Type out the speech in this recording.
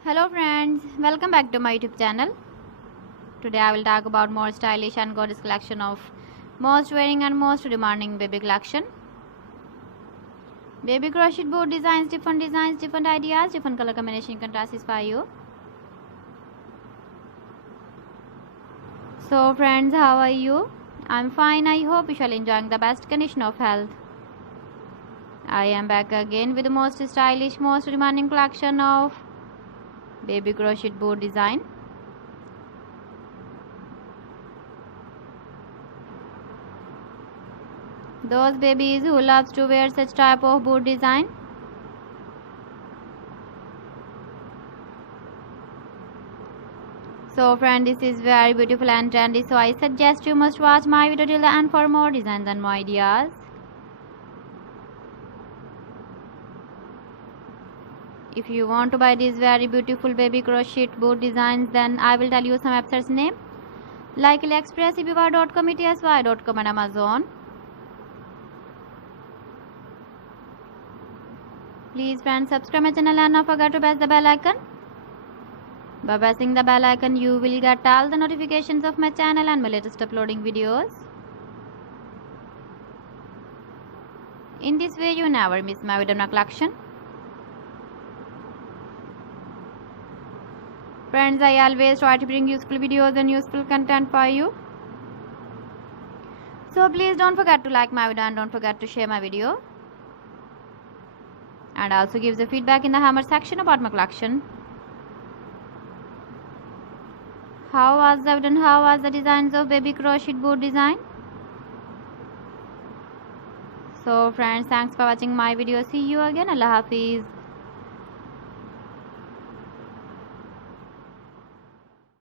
Hello friends, welcome back to my YouTube channel. Today I will talk about more stylish and gorgeous collection of most wearing and most demanding baby collection. Baby crochet board designs, different ideas, different color combination can satisfy you. So friends, how are you? I'm fine. I hope you shall enjoying the best condition of health. I am back again with the most stylish, most demanding collection of baby crochet board design. Those babies who loves to wear such type of board design. So friend, this is very beautiful and trendy, so I suggest you must watch my video till the end for more designs and more ideas. If you want to buy these very beautiful baby crochet board designs, then I will tell you some websites name like AliExpress, eBay.com, ETSY.com and Amazon. Please friends, subscribe my channel and not forget to press the bell icon. By pressing the bell icon, you will get all the notifications of my channel and my latest uploading videos. In this way, you never miss my video collection. Friends, I always try to bring useful videos and useful content for you. So please don't forget to like my video and don't forget to share my video. And also give the feedback in the hammer section about my collection. How was the video and how was the designs of baby crochet board design? So friends, thanks for watching my video. See you again. Allah Hafiz.